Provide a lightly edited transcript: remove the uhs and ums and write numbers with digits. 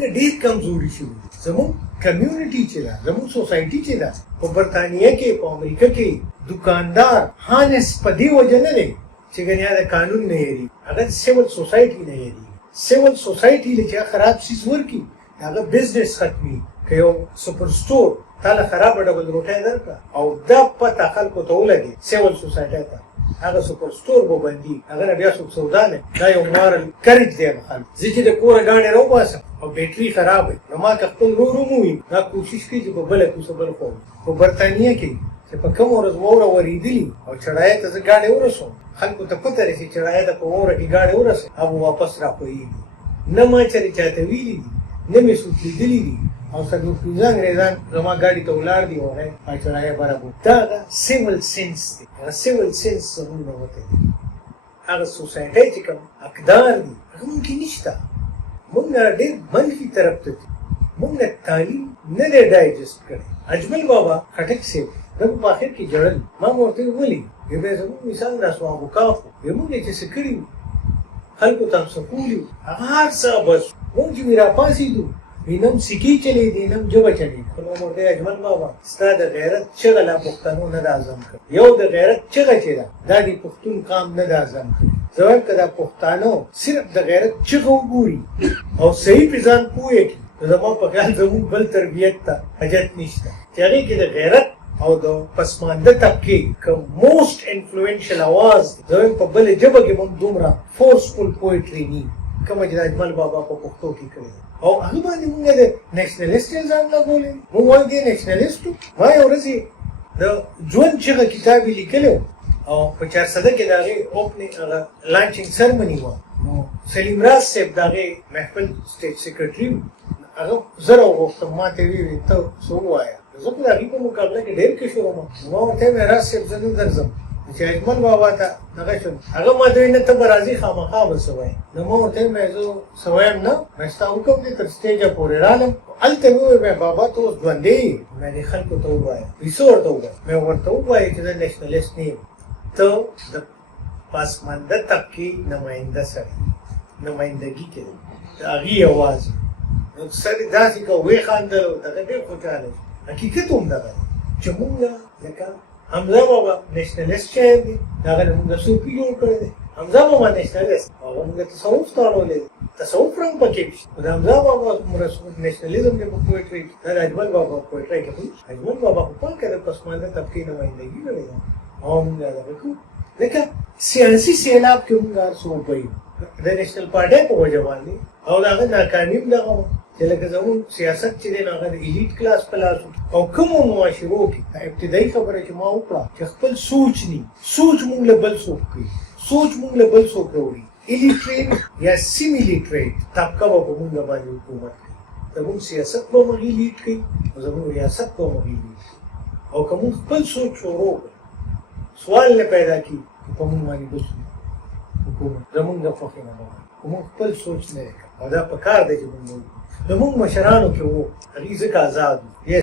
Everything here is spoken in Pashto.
موږ ډېر کمزوري شو. زموږ کمیونټي چې ده، زموږ سوسایټي چې ده په برطانیه کې، په امریکا کې دکاندار هانس په دې وجه نه دی چې ګنیا د قانون نه یری، هغه سیول سوسایټي نه یری. سیول سوسایټي چې خراب سیس ورکی هغه بزنس ختمي. که یو سپر سټور تاله خراب ډبل روټۍ درکړه او دا پته خلکو ته ولګي سیول سوسایټي ته، هغه سپر سټور به بندي، هغه نه بیا څوک سودا نه. دا یو مارل کریج دی خلک. زه چې د کوره ګاډۍ راوباسم او بیټري خراب وي نو ما که خپل ورور ومووي دا کوشش کوي چې په بله کوڅه بل خوا په برطانیه کې چې په کومه ورځ واوره ورېدلي او چړایه ته زه ګاډۍ ورسوم، خلکو ته پته رسي چړایه ته په واوره کې ګاډۍ ورسوي هغه واپس راخوېږي. نه ما چېرې چاته ویلي دي، نه مې څوک لیدلي دي او څلور پنځه انګریزان زما ګاډي ته ولاړ دي او هغه چړایه برابر. دا سیول سینس دی، هغه سیول سینس زموږ نه وتی دی. هغه سوسایټۍ چې کوم حقدار دي هغه موږ کې نشته. موږ ډېر منفي طرف ته دي. موږ تعلیم نه دی ډایجسټ کړی. اجمل بابا خټک صاحب دغه په آخر کې ژړل. ما ورته وویلې یو بیا زموږ مثال راسو ابوکاف وو موږ چې څه کړي وو خلکو ته هم څه کولي وو هغه هر څه بس موږ چې راپاڅېدو نم سیکې چلې دي نم ژبه چلې. نو ورته اجمل بابا ستا د غیرت چغه لا پښتنو نه ده اعظم کړ. یو د غیرت چغه چې ده دا د پښتون قام نه ده اعظم کړ. زه وایم که دا پښتانه صرف د غیرت چغه وګوري او صحیح پې ځان پوه کړي نو زما په خیال زموږ بل تربیت ته حاجت نشته چې هغې کې د غیرت او د پسمانده طبقې که موسټ انفلوئنشل اواز دی. زه وایم په بلې ژبه کې موږ دومره فورسفل پویټري ني کومه چې د اجمل بابا په پښتو کې کړې او هغه باندې موږ د نیشنلیست الزام لګولې. موږ وایو دې نیشنلیست وو. ما یو ورځ د ژوند چغه کتاب یې لیکلی او په چارسده کې د هغې اوپننګ هغه لانچینګ سرمني وه نو سلیم راز صاحب د هغې محفل سټیټ سیکرټري وو. هغه زه راوغوښتم ما ته ویې ته څه ووایه. زه په د هغې په مقابله کې ډېر کشر وم. ما ورته ویل راز صاحب زه نه درځم چې اجمل بابا ته دغه شم. هغه ما ته ویل نه ته به راځې خامخا به څه وایې. نو ما ورته ویل زه څه وایم نه مې ستا حکم دی تر سټیجه پورې رالم. هلته مې وویل بابا ته اوس ژوندی یې مې دې خلکو ته ووایه. وایي څه ورته ووایه؟ مې ورته ووایه چې زه نیشنلیست نه یم، ته د پسمانده طبقې نماینده سړی نمایندګي کوي د هغې اواز نو سر یې داسې که ویې خاندل او دغه ډېر خوشحاله شو. حقیقت هم دغه دی چې مونږ لکه حمزه بابا نیشنلیست شاعر دی هغه نه مونږ صوفي جوړ کړی دی. حمزه بابا نیشنلیست هغه مونږ تصوف ته اړولی دی. تصوف رنګ پکې د حمزه بابا نیشنلیزم دی په پویټري کې. دا د اجمل بابا په پویټري کې اجمل بابا خو پاکه د پسمانده طبقې نمایندګي کړې ده او مونږ دغه کوو. لکه سیاسي سیلاب کې مونږ هر څه وبهیو د نیشنل پارټۍ په وجه باندې او د هغه ناکامي هم دغه وه چې لکه زموږ سیاست چې دی نو هغه د ایلیټ کلاس په لاس او کومو معاشرو کې ابتدایي خبره چې ما وکړه چې خپل سوچ ني سوچ مونږ له بل څوک کوي، سوچ مونږ له بل څوک راوړي. ایلیټریټ یا سیمي لیټریټ طبقه به په مونږ باندې حکومت کوي. زموږ سیاست به موږ لیډ کوي او زموږ ریاست به موږ لیډ کوي او که موږ خپل سوچ شروع کړو سوال نه پیدا کړي په موږ باندې بل حکومت زموږ د خوښې نه باندې موږ خپل سوچ نه کوو او دا په کار دی چې موږ زموږ مشرانو کې وو هغوی ځکه آزاد وو.